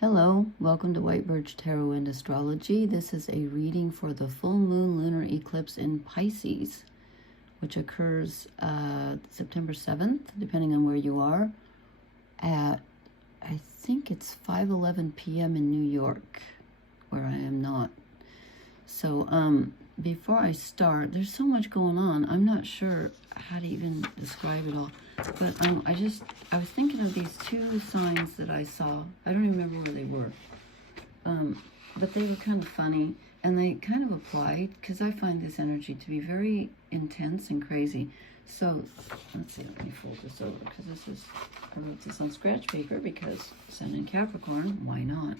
Hello, welcome to White Birch Tarot and Astrology. This is a reading for the full moon lunar eclipse in Pisces, which occurs September 7th, depending on where you are, at, I think it's 5:11 p.m. in New York, where I am not. So, before I start, there's so much going on. I'm not sure how to even describe it all. But I was thinking of these two signs that I saw. I don't even remember where they were. But they were kind of funny, and they kind of applied, because I find this energy to be very intense and crazy. So, let's see, let me fold this over, because I wrote this on scratch paper, because Sun in Capricorn, why not?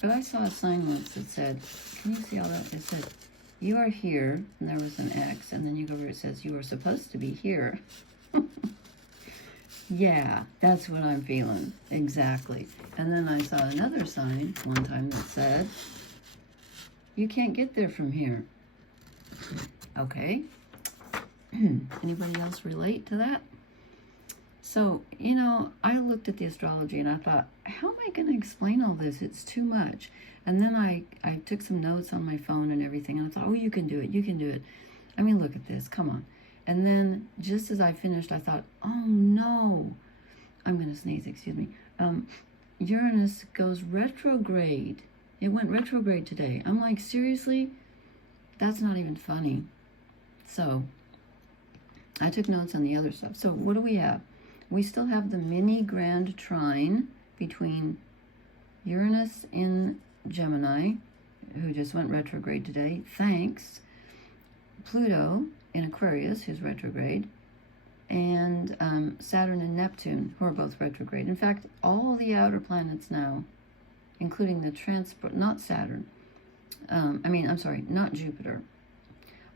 But I saw a sign once that said, can you see all that? It said, you are here, and there was an X, and then you go where it says, you are supposed to be here. Yeah, that's what I'm feeling. Exactly. And then I saw another sign one time that said, you can't get there from here. Okay. Anybody else relate to that? So, I looked at the astrology and I thought, how am I going to explain all this? It's too much. And then I took some notes on my phone and everything, and I thought, oh, you can do it. You can do it. I mean, look at this. Come on. And then just as I finished, I thought, oh no, I'm going to sneeze, excuse me. Uranus goes retrograde. It went retrograde today. I'm like, seriously? That's not even funny. So I took notes on the other stuff. So what do we have? We still have the mini grand trine between Uranus in Gemini, who just went retrograde today. Thanks. Pluto in Aquarius, who's retrograde, and Saturn and Neptune, who are both retrograde. In fact, all the outer planets now, including the not Saturn, not Jupiter.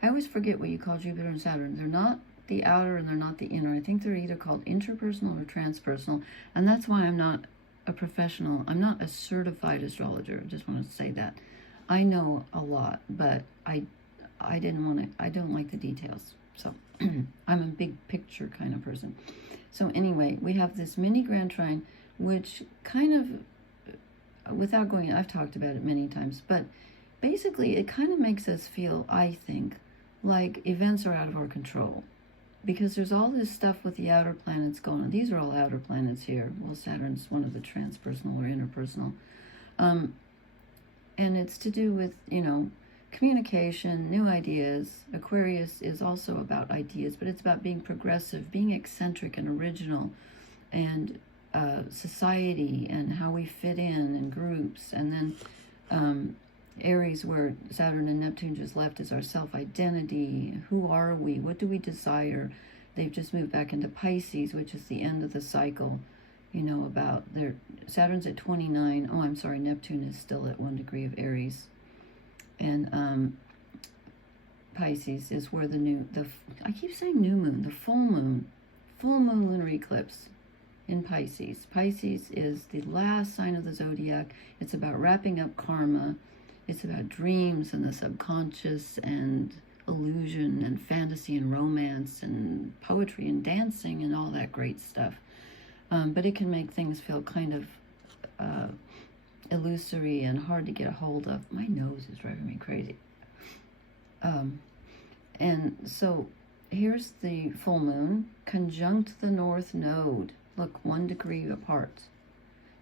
I always forget what you call Jupiter and Saturn. They're not the outer and they're not the inner. I think they're either called interpersonal or transpersonal, and that's why I'm not a professional. I'm not a certified astrologer. I just want to say that. I know a lot, but I don't like the details. So I'm a big picture kind of person. So anyway, we have this mini grand trine, which kind of, without going, I've talked about it many times, but basically it kind of makes us feel, I think, like events are out of our control. Because there's all this stuff with the outer planets going on. These are all outer planets here. Well, Saturn's one of the transpersonal or interpersonal. And it's to do with, communication, new ideas. Aquarius is also about ideas, but it's about being progressive, being eccentric and original, and society and how we fit in groups. And then Aries, where Saturn and Neptune just left, is our self-identity. Who are we? What do we desire? They've just moved back into Pisces, which is the end of the cycle. About their Saturn's at 29. Oh, I'm sorry, Neptune is still at 1 degree of Aries. And Pisces is where I keep saying new moon, the full moon lunar eclipse in Pisces. Pisces is the last sign of the zodiac. It's about wrapping up karma. It's about dreams and the subconscious and illusion and fantasy and romance and poetry and dancing and all that great stuff. But it can make things feel kind of illusory and hard to get a hold of. My nose is driving me crazy. And so here's the full moon conjunct the north node. Look, 1 degree apart.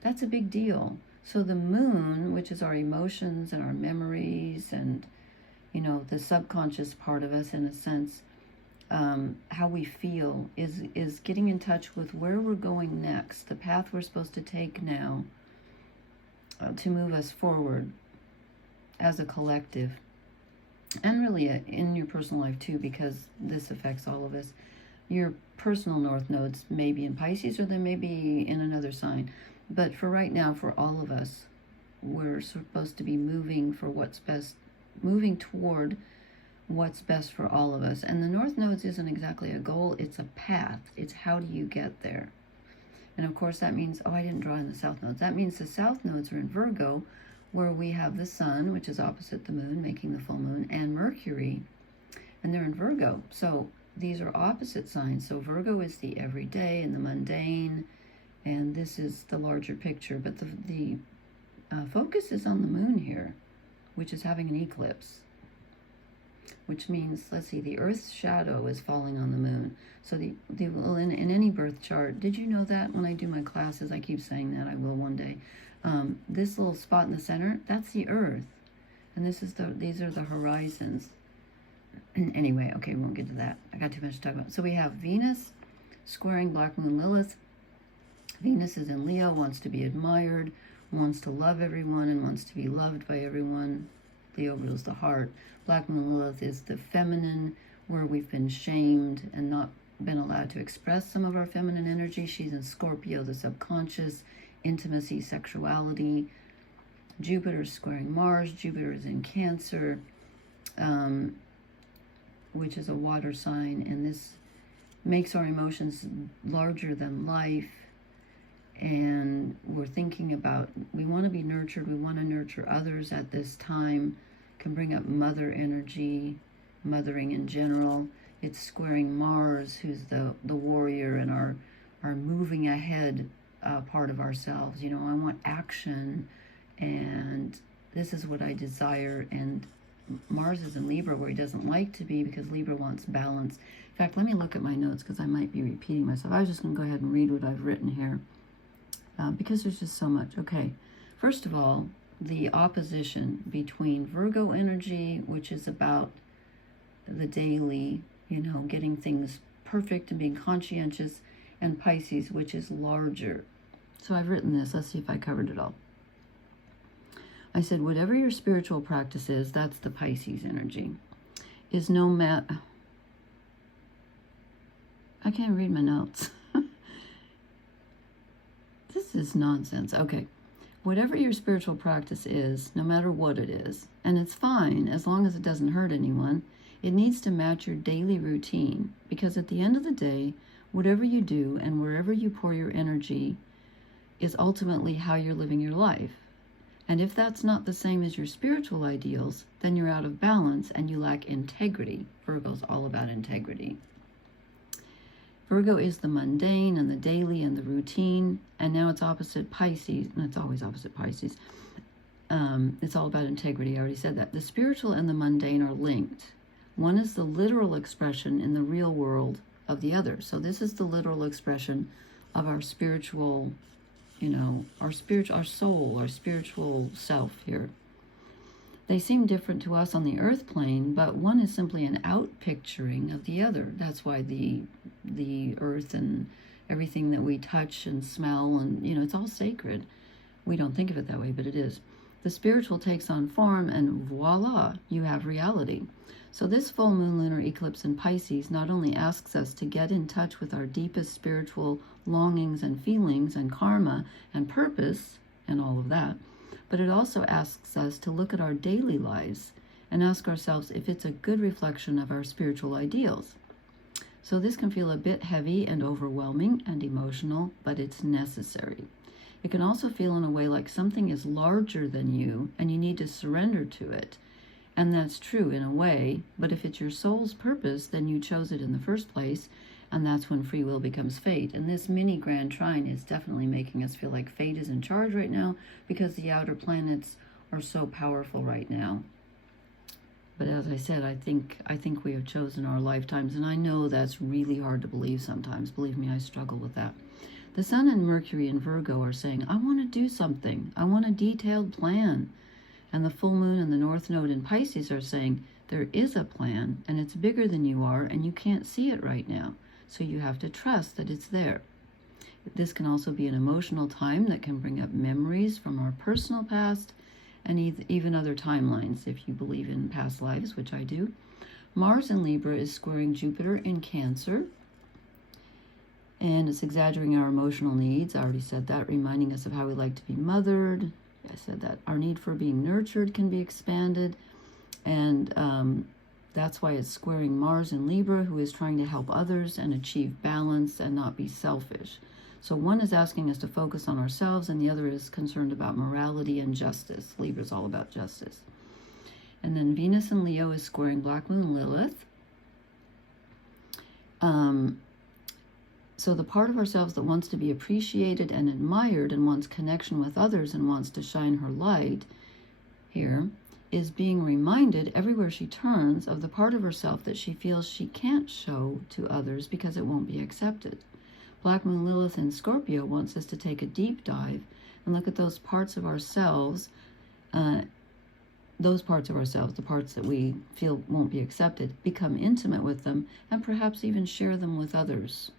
That's a big deal. So the moon, which is our emotions and our memories and, the subconscious part of us in a sense, how we feel is getting in touch with where we're going next, the path we're supposed to take now to move us forward as a collective. And really in your personal life too, because this affects all of us. Your personal north nodes may be in Pisces or they may be in another sign. But for right now, for all of us, we're supposed to be moving toward what's best for all of us. And the north nodes isn't exactly a goal, it's a path. It's how do you get there? And of course that means, I didn't draw in the south nodes. That means the south nodes are in Virgo, where we have the sun, which is opposite the moon, making the full moon, and Mercury, and they're in Virgo. So these are opposite signs. So Virgo is the everyday and the mundane, and this is the larger picture. But the focus is on the moon here, which is having an eclipse, which means, let's see, the Earth's shadow is falling on the moon. So well, in any birth chart, did you know that? When I do my classes, I keep saying that, I will one day. This little spot in the center, that's the Earth. And these are the horizons. Anyway, okay, we won't get to that. I got too much to talk about. So we have Venus squaring Black Moon Lilith. Venus is in Leo, wants to be admired, wants to love everyone, and wants to be loved by everyone. Leo rules the heart. Black Moon Lilith is the feminine, where we've been shamed and not been allowed to express some of our feminine energy. She's in Scorpio, the subconscious, intimacy, sexuality. Jupiter is squaring Mars. Jupiter is in Cancer, which is a water sign, and this makes our emotions larger than life. And we're thinking about, we want to be nurtured, we want to nurture others at this time. Can bring up mother energy, mothering in general. It's squaring Mars, who's the warrior and our moving ahead part of ourselves. You know, I want action, and this is what I desire. And Mars is in Libra, where he doesn't like to be, because Libra wants balance. In fact, let me look at my notes, because I might be repeating myself. I was just going to go ahead and read what I've written here, because there's just so much. Okay, first of all, the opposition between Virgo energy, which is about the daily, you know, getting things perfect and being conscientious, and Pisces, which is larger. So I've written this. Let's see if I covered it all. I said, whatever your spiritual practice is, that's the Pisces energy, is no matter... I can't read my notes. This is nonsense. Okay. Whatever your spiritual practice is, no matter what it is, and it's fine as long as it doesn't hurt anyone, it needs to match your daily routine, because at the end of the day, whatever you do and wherever you pour your energy is ultimately how you're living your life. And if that's not the same as your spiritual ideals, then you're out of balance and you lack integrity. Virgo's all about integrity. Virgo is the mundane and the daily and the routine, and now it's opposite Pisces, and it's always opposite Pisces. It's all about integrity. I already said that. The spiritual and the mundane are linked. One is the literal expression in the real world of the other. So this is the literal expression of our spiritual, you know, our soul, our spiritual self here. They seem different to us on the earth plane, but one is simply an outpicturing of the other. That's why the earth and everything that we touch and smell, and, you know, it's all sacred. We don't think of it that way, but it is. The spiritual takes on form, and voila, you have reality. So this full moon lunar eclipse in Pisces not only asks us to get in touch with our deepest spiritual longings and feelings and karma and purpose and all of that, but it also asks us to look at our daily lives and ask ourselves if it's a good reflection of our spiritual ideals. So this can feel a bit heavy and overwhelming and emotional, but it's necessary. It can also feel in a way like something is larger than you and you need to surrender to it. And that's true in a way, but if it's your soul's purpose, then you chose it in the first place, and that's when free will becomes fate. And this mini grand trine is definitely making us feel like fate is in charge right now, because the outer planets are so powerful right now. But as I said, I think we have chosen our lifetimes, and I know that's really hard to believe sometimes. Believe me, I struggle with that. The Sun and Mercury in Virgo are saying, I want to do something. I want a detailed plan. And the full moon and the North Node in Pisces are saying, there is a plan, and it's bigger than you are, and you can't see it right now. So you have to trust that it's there. This can also be an emotional time that can bring up memories from our personal past and even other timelines, if you believe in past lives, which I do. Mars in Libra is squaring Jupiter in Cancer, and it's exaggerating our emotional needs. I already said that, reminding us of how we like to be mothered. I said that. Our need for being nurtured can be expanded, and that's why it's squaring Mars in Libra, who is trying to help others and achieve balance and not be selfish. So one is asking us to focus on ourselves, and the other is concerned about morality and justice. Libra's all about justice. And then Venus in Leo is squaring Black Moon Lilith. So the part of ourselves that wants to be appreciated and admired and wants connection with others and wants to shine her light here is being reminded everywhere she turns of the part of herself that she feels she can't show to others because it won't be accepted. Black Moon Lilith in Scorpio wants us to take a deep dive and look at those parts of ourselves, the parts that we feel won't be accepted, become intimate with them, and perhaps even share them with others.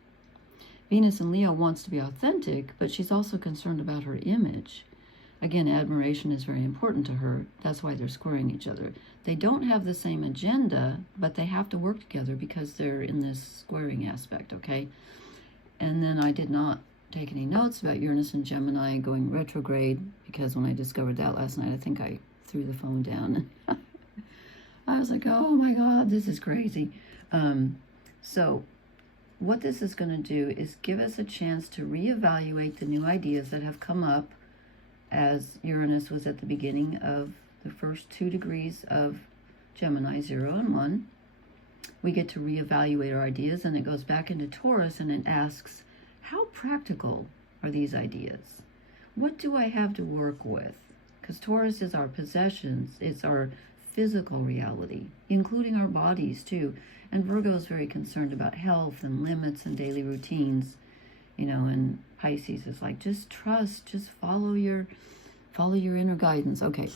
Venus in Leo wants to be authentic, but she's also concerned about her image. Again, admiration is very important to her. That's why they're squaring each other. They don't have the same agenda, but they have to work together because they're in this squaring aspect, okay? And then I did not take any notes about Uranus and Gemini going retrograde, because when I discovered that last night, I think I threw the phone down. I was like, oh my God, this is crazy. So what this is going to do is give us a chance to reevaluate the new ideas that have come up as Uranus was at the beginning of the first 2 degrees of Gemini, 0 and 1. We get to reevaluate our ideas, and it goes back into Taurus, and it asks, how practical are these ideas? What do I have to work with? Because Taurus is our possessions, it's our physical reality, including our bodies too. And Virgo is very concerned about health and limits and daily routines, and Pisces is like, just trust, just follow your inner guidance. Okay.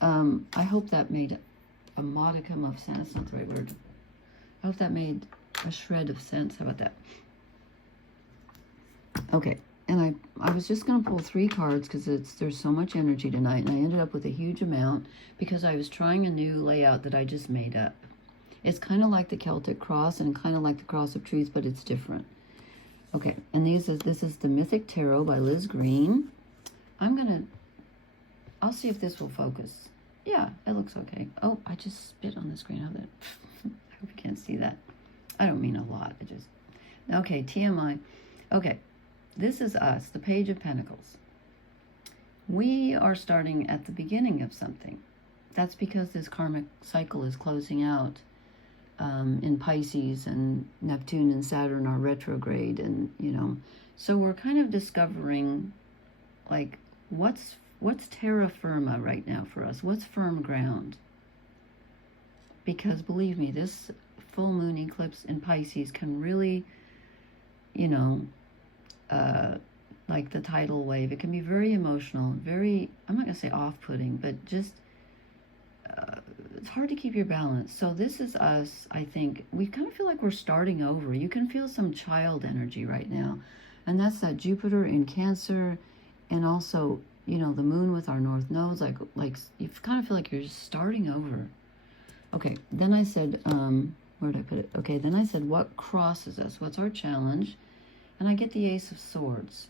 I hope that made a modicum of sense. That's not the right word. I hope that made a shred of sense. How about that? Okay. And I was just going to pull 3 cards because there's so much energy tonight, and I ended up with a huge amount because I was trying a new layout that I just made up. It's kind of like the Celtic cross and kind of like the cross of truth, but it's different. Okay, and this is the Mythic Tarot by Liz Green. I'll see if this will focus. Yeah, it looks okay. Oh, I just spit on the screen. I hope you can't see that. I don't mean a lot. Okay, TMI. Okay, this is us, the Page of Pentacles. We are starting at the beginning of something. That's because this karmic cycle is closing out. In Pisces, and Neptune and Saturn are retrograde, and so we're kind of discovering, like, what's terra firma right now for us, what's firm ground, because believe me, this full moon eclipse in Pisces can really, like the tidal wave, it can be very emotional, very, I'm not going to say off-putting, but just it's hard to keep your balance. So this is us, I think. We kind of feel like we're starting over. You can feel some child energy right now. And that's that Jupiter in Cancer, and also, the moon with our north nodes. Like you kind of feel like you're starting over. Okay, then I said, where did I put it? Okay, then I said, what crosses us? What's our challenge? And I get the Ace of Swords.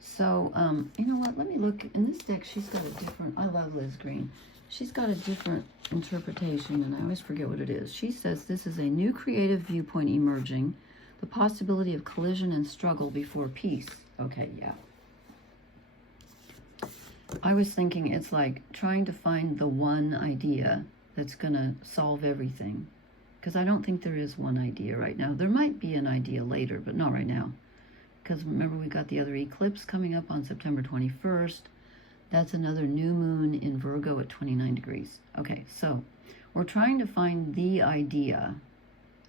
So, you know what? Let me look. In this deck, she's got a different, I love Liz Green. She's got a different interpretation, and I always forget what it is. She says this is a new creative viewpoint emerging, the possibility of collision and struggle before peace. Okay, yeah. I was thinking it's like trying to find the one idea that's going to solve everything. Because I don't think there is one idea right now. There might be an idea later, but not right now. Because remember, we got the other eclipse coming up on September 21st. That's another new moon in Virgo at 29 degrees. Okay, so we're trying to find the idea.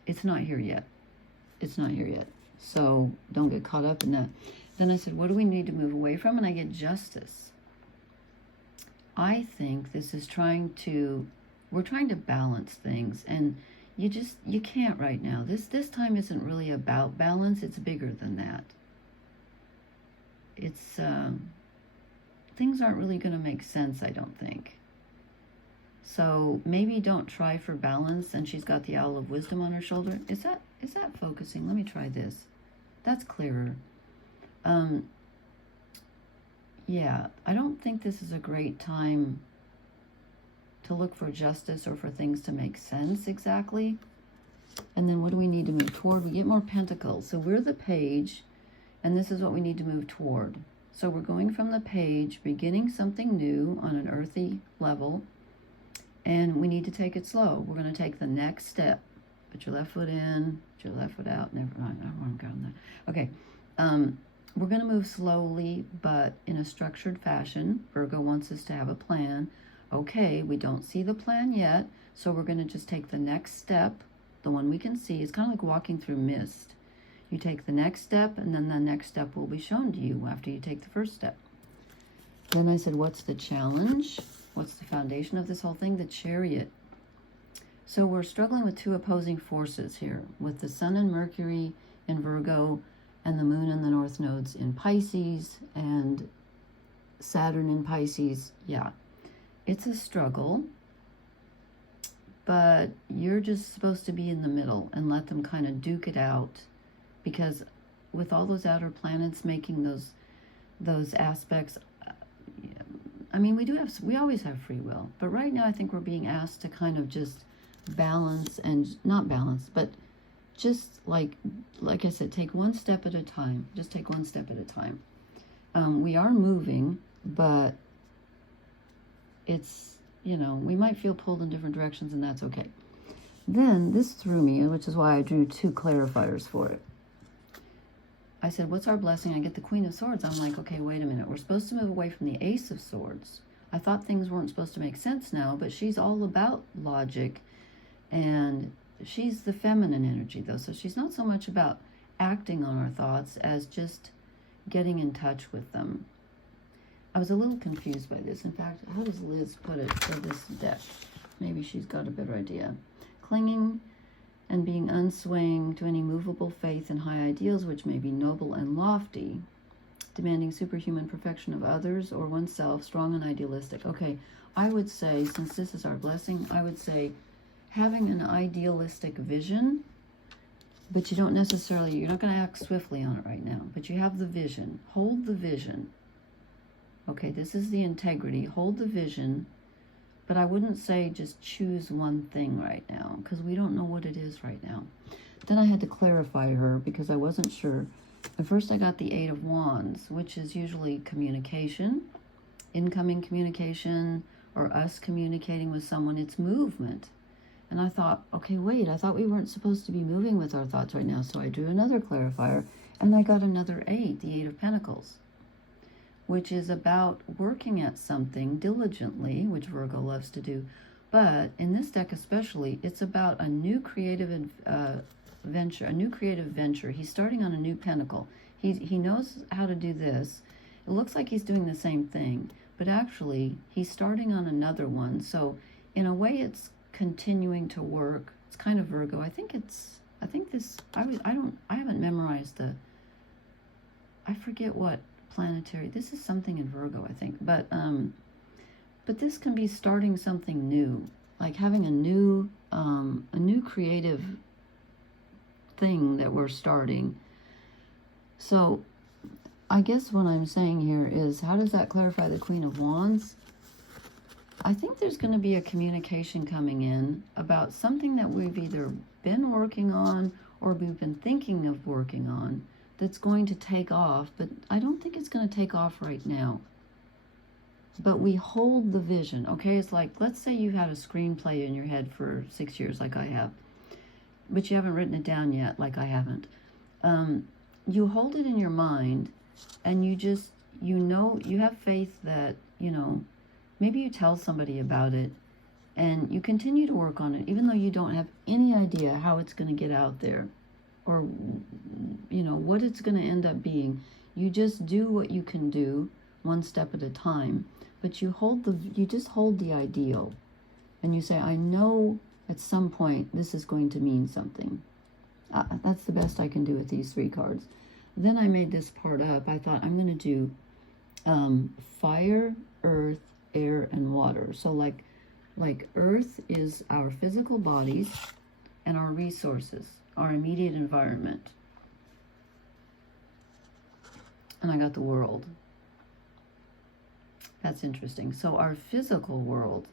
It's not here yet. It's not here yet. So don't get caught up in that. Then I said, what do we need to move away from? And I get justice. I think this is we're trying to balance things. And you can't right now. This time isn't really about balance. It's bigger than that. It's, things aren't really going to make sense, I don't think. So maybe don't try for balance. And she's got the Owl of Wisdom on her shoulder. Is that focusing? Let me try this. That's clearer. Yeah, I don't think this is a great time to look for justice or for things to make sense exactly. And then what do we need to move toward? We get more pentacles. So we're the Page, and this is what we need to move toward. So we're going from the Page, beginning something new on an earthy level, and we need to take it slow. We're going to take the next step. Put your left foot in, put your left foot out. Never mind, I don't want to go on that. Okay, we're going to move slowly, but in a structured fashion. Virgo wants us to have a plan. Okay, we don't see the plan yet, so we're going to just take the next step, the one we can see. It's kind of like walking through mist. You take the next step, and then the next step will be shown to you after you take the first step. Then I said, what's the challenge? What's the foundation of this whole thing? The Chariot. So we're struggling with two opposing forces here, with the Sun and Mercury in Virgo, and the Moon and the North Nodes in Pisces, and Saturn in Pisces. Yeah, it's a struggle, but you're just supposed to be in the middle and let them kind of duke it out, because with all those outer planets making those aspects, I mean, we always have free will, but right now I think we're being asked to kind of just balance, and not balance, but just like I said, take one step at a time. Just take one step at a time. We are moving, but it's, you know, we might feel pulled in different directions, and that's okay. Then this threw me, which is why I drew two clarifiers for it. I said, what's our blessing? I get the Queen of Swords. I'm like, okay, wait a minute. We're supposed to move away from the Ace of Swords. I thought things weren't supposed to make sense now, but she's all about logic, and she's the feminine energy, though, so she's not so much about acting on our thoughts as just getting in touch with them. I was a little confused by this. In fact, how does Liz put it for this deck? Maybe she's got a better idea. Clinging and being unswaying to any movable faith and high ideals, which may be noble and lofty, demanding superhuman perfection of others or oneself, strong and idealistic. Okay, I would say, since this is our blessing, I would say having an idealistic vision, but you don't necessarily, you're not going to act swiftly on it right now, but you have the vision. Hold the vision. Okay, this is the integrity. Hold the vision, but I wouldn't say just choose one thing right now, because we don't know what it is right now. Then I had to clarify her because I wasn't sure. At first I got the Eight of Wands, which is usually communication, incoming communication, or us communicating with someone. It's movement. And I thought, okay, wait, I thought we weren't supposed to be moving with our thoughts right now. So I drew another clarifier, and I got another 8, the 8 of Pentacles, which is about working at something diligently, which Virgo loves to do. But in this deck especially, it's about a new creative venture, a new creative venture. He's starting on a new pentacle. He knows how to do this. It looks like he's doing the same thing, but actually he's starting on another one. So in a way, it's continuing to work. It's kind of Virgo. I haven't memorized I forget what planetary, this is something in Virgo, I think, but this can be starting something new, like having a new creative thing that we're starting. So I guess what I'm saying here is, how does that clarify the Queen of Wands? I think there's going to be a communication coming in about something that we've either been working on or we've been thinking of working on that's going to take off, but I don't think it's going to take off right now. But we hold the vision, okay? It's like, let's say you had a screenplay in your head for 6 years like I have, but you haven't written it down yet like I haven't. You hold it in your mind, and you just, you have faith that, maybe you tell somebody about it, and you continue to work on it, even though you don't have any idea how it's going to get out there, or, what it's going to end up being. You just do what you can do, one step at a time, but you just hold the ideal, and you say, I know at some point this is going to mean something. That's the best I can do with these 3 cards. Then I made this part up. I thought I'm going to do fire, earth, air, and water. So like earth is our physical bodies and our resources, our immediate environment. And I got the world. That's interesting. So our physical world,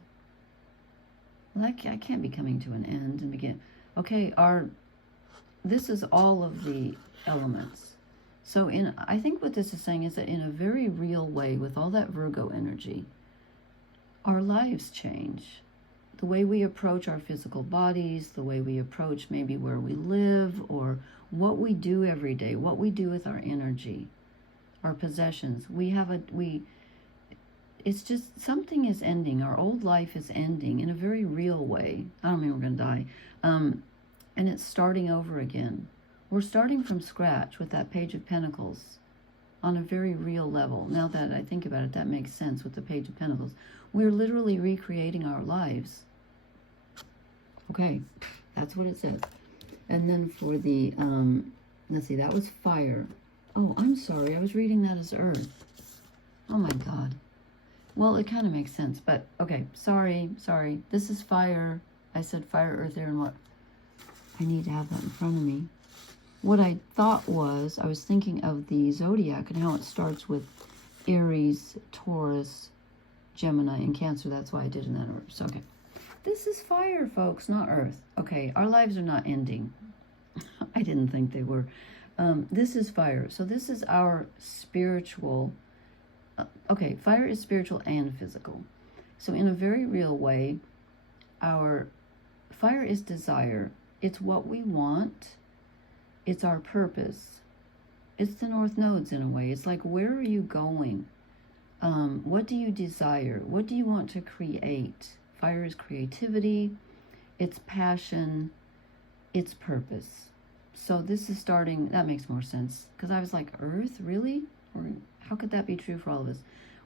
well, I can't be coming to an end and begin. Okay, this is all of the elements. So I think what this is saying is that in a very real way, with all that Virgo energy, our lives change. the way we approach our physical bodies, the way we approach maybe where we live, or what we do every day, what we do with our energy, our possessions. It's just something is ending. Our old life is ending in a very real way. I don't mean we're going to die. And it's starting over again. We're starting from scratch with that Page of Pentacles on a very real level. Now that I think about it, that makes sense with the Page of Pentacles. We're literally recreating our lives. Okay, that's what it says. And then for the, let's see, that was fire. Oh, I'm sorry, I was reading that as earth. Oh my God. Well, it kind of makes sense, but okay, sorry. This is fire. I said fire, earth, air, and what? I need to have that in front of me. What I thought was, I was thinking of the zodiac and how it starts with Aries, Taurus, Gemini, and Cancer. That's why I did in that order. So, okay. This is fire, folks, not earth. Okay, our lives are not ending. I didn't think they were. This is fire. So this is our spiritual. Okay, fire is spiritual and physical. So in a very real way, our fire is desire. It's what we want. It's our purpose. It's the North Nodes in a way. It's like, where are you going? What do you desire? What do you want to create? Fire is creativity. It's passion. It's purpose. So this is starting, that makes more sense. Because I was like, Earth, really? Or how could that be true for all of us?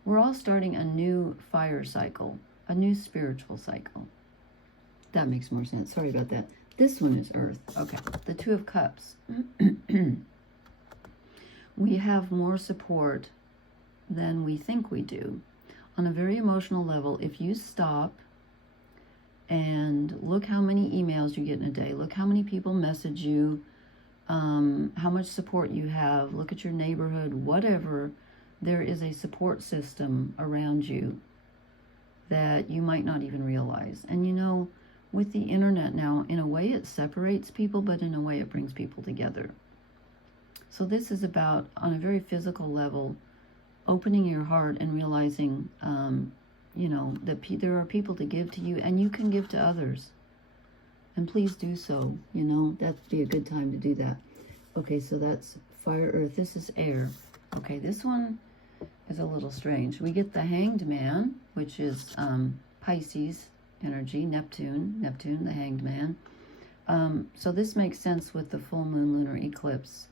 We're all starting a new fire cycle, a new spiritual cycle. That makes more sense. Sorry about that. This one is Earth. Okay, the Two of Cups. We have more support than we think we do. On a very emotional level, if you stop and look how many emails you get in a day, look how many people message you, how much support you have, look at your neighborhood, whatever, there is a support system around you that you might not even realize. And you know, with the internet now, in a way it separates people, but in a way it brings people together. So this is about, on a very physical level, opening your heart and realizing, you know, that there are people to give to you, and you can give to others. And please do so, you know, that'd be a good time to do that. Okay, so that's fire, earth. This is air. Okay, this one is a little strange. We get the Hanged Man, which is Pisces energy, Neptune, the Hanged Man. So this makes sense with the full moon lunar eclipse.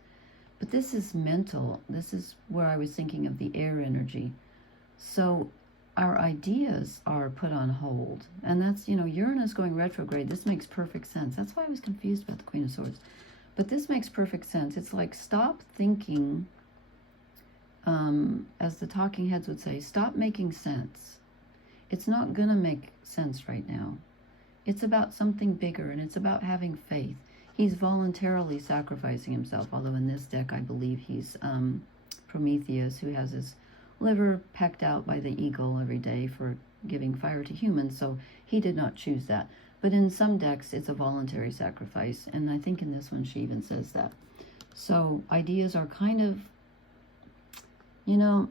But this is mental. This is where I was thinking of the air energy. So our ideas are put on hold. And that's, you know, Uranus going retrograde. This makes perfect sense. That's why I was confused about the Queen of Swords. But this makes perfect sense. It's like, stop thinking, as the talking heads would say, stop making sense. It's not going to make sense right now. It's about something bigger, and it's about having faith. He's voluntarily sacrificing himself, although in this deck I believe he's Prometheus, who has his liver pecked out by the eagle every day for giving fire to humans, so he did not choose that. But in some decks it's a voluntary sacrifice, and I think in this one she even says that. So ideas are kind of, you know,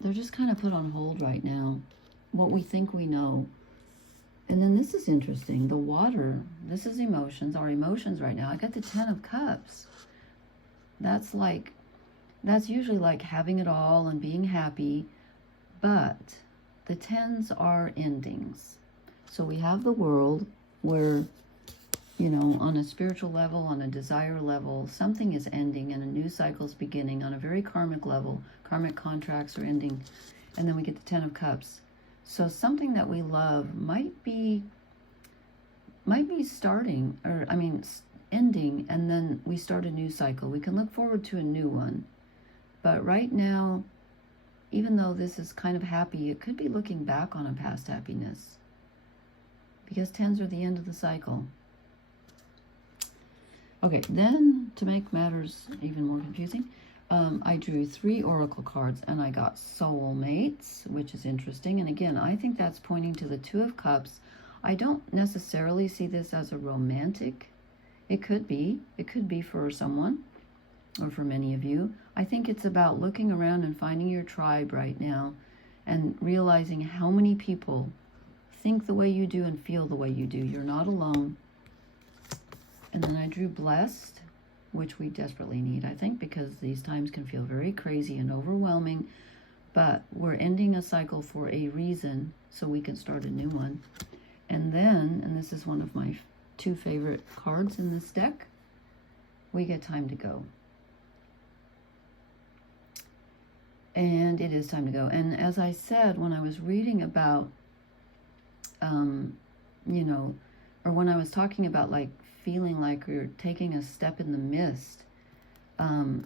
they're just kind of put on hold right now. What we think we know. And then this is interesting. The water, this is emotions, our emotions right now. I got the Ten of Cups. That's usually like having it all and being happy. But the tens are endings. So we have the world where, you know, on a spiritual level, on a desire level, something is ending and a new cycle is beginning. On a very karmic level, karmic contracts are ending. And then we get the Ten of Cups. So something that we love might be starting, or ending, and then we start a new cycle. We can look forward to a new one. But right now, even though this is kind of happy, it could be looking back on a past happiness. Because tens are the end of the cycle. Okay, then to make matters even more confusing, I drew 3 oracle cards and I got soulmates, which is interesting. And again, I think that's pointing to the Two of Cups. I don't necessarily see this as a romantic. It could be for someone or for many of you. I think it's about looking around and finding your tribe right now and realizing how many people think the way you do and feel the way you do. You're not alone. And then I drew blessed, which we desperately need, I think, because these times can feel very crazy and overwhelming. But we're ending a cycle for a reason, so we can start a new one. And then, and this is one of my 2 favorite cards in this deck, we get time to go. And it is time to go. And as I said, when I was reading about, you know, or when I was talking about like feeling like you're taking a step in the mist,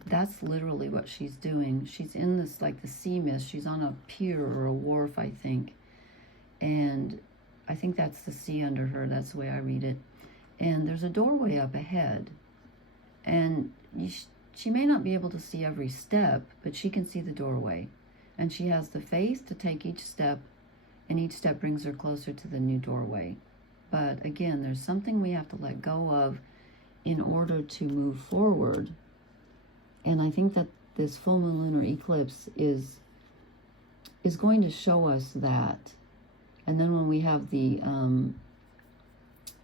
that's literally what she's doing. She's in this, like the sea mist. She's on a pier or a wharf, I think. And I think that's the sea under her. That's the way I read it. And there's a doorway up ahead. And she may not be able to see every step, but she can see the doorway. And she has the faith to take each step, and each step brings her closer to the new doorway. But again, there's something we have to let go of in order to move forward. And I think that this full moon lunar eclipse is going to show us that. And then when we have the,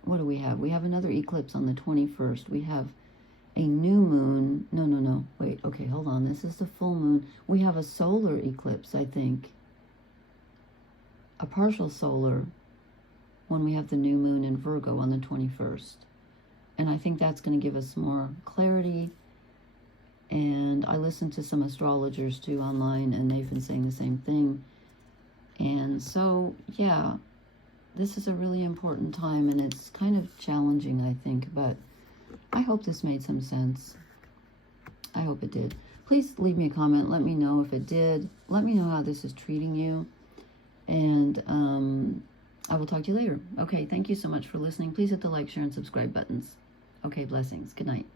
what do we have? We have another eclipse on the 21st. We have a new moon. No. Wait, okay, hold on. This is the full moon. We have a solar eclipse, I think. A partial solar when we have the new moon in Virgo on the 21st. And I think that's going to give us more clarity. And I listened to some astrologers too online, and they've been saying the same thing. And so, yeah, this is a really important time, and it's kind of challenging, I think, but I hope this made some sense. I hope it did. Please leave me a comment. Let me know if it did. Let me know how this is treating you. And I will talk to you later. Okay, thank you so much for listening. Please hit the like, share, and subscribe buttons. Okay, blessings. Good night.